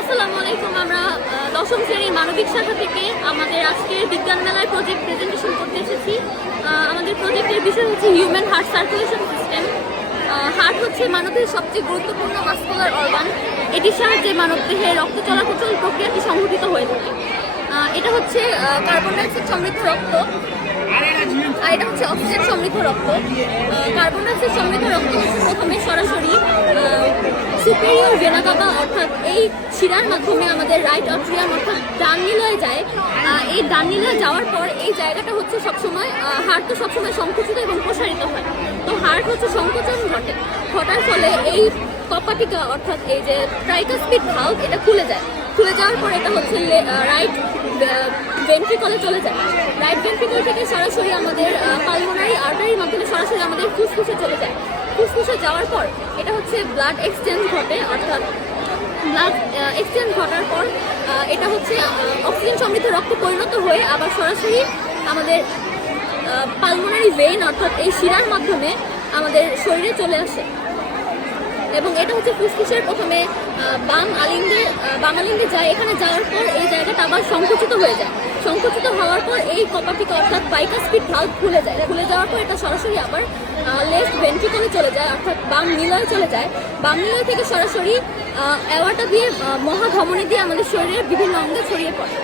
আসসালামু আলাইকুম। আমরা দশম শ্রেণীর মানবিক শাখা থেকে আমাদের আজকের বিজ্ঞান মেলায় প্রজেক্ট প্রেজেন্টেশন করতে এসেছি। আমাদের প্রজেক্টের বিষয় হচ্ছে human heart circulation system. Heart হচ্ছে মানবদেহের সবচেয়ে গুরুত্বপূর্ণ মাসকুলার অর্গান। এটির সাহায্যে মানবদেহের রক্ত চলাচল প্রক্রিয়াটি সংঘটিত হয়ে থাকে। এটা হচ্ছে কার্বন ডাইঅক্সাইড সমৃদ্ধ রক্ত, আর এটা হচ্ছে অক্সিজেন সমৃদ্ধ রক্ত। কার্বন ডাইঅক্সাইড সমৃদ্ধ রক্ত হচ্ছে প্রথমে সরাসরি সুপেরিয়র ভেনা কাভা অর্থাৎ এই শিরার মাধ্যমে আমাদের রাইট অট্রিয়াম অর্থাৎ ডান নিলয়ে যায়। এই ডান নিলয়ে যাওয়ার পর এই জায়গাটা হচ্ছে সবসময় হার্ট তো সবসময় সংকুচিত এবং প্রসারিত হয়। তো হার্ট হচ্ছে সংকোচন ঘটার ফলে এই কপাটিকা অর্থাৎ এই যে ট্রাইকাসপিড ভালভ এটা খুলে যায়। খুলে যাওয়ার পর এটা হচ্ছে রাইট ভেন্ট্রিকলে চলে যায়। রাইট ভেন্ট্রিকল থেকে সরাসরি আমাদের পালমোনারি আর্টারির মাধ্যমে সরাসরি আমাদের ফুসফুসে চলে যায়। ফুসফুসে যাওয়ার পর এটা হচ্ছে ব্লাড এক্সচেঞ্জ ঘটে, অর্থাৎ ব্লাড এক্সচেঞ্জ ঘটার পর এটা হচ্ছে অক্সিজেন সমৃদ্ধ রক্তে পরিণত হয়ে আবার সরাসরি আমাদের পালমোনারি ভেইন অর্থাৎ এই শিরার মাধ্যমে আমাদের শরীরে চলে আসে। এবং এটা হচ্ছে ফুসফুসের প্রথমে বাম আলিঙ্গে যায়। এখানে যাওয়ার পর এই জায়গাটা আবার সংকুচিত হয়ে যায়। সংকুচিত হওয়ার পর এই কপাটিকা অর্থাৎ বাইকাসপিড ভালভ খুলে যায়। খুলে যাওয়ার পর এটা সরাসরি আবার লেফট ভেন্ট্রিকলে চলে যায় অর্থাৎ বাম নিলয়ে চলে যায়। বাম নিলয় থেকে সরাসরি অ্যাওয়ার্টা দিয়ে মহাধমনী দিয়ে আমাদের শরীরের বিভিন্ন অঙ্গে ছড়িয়ে পড়ে।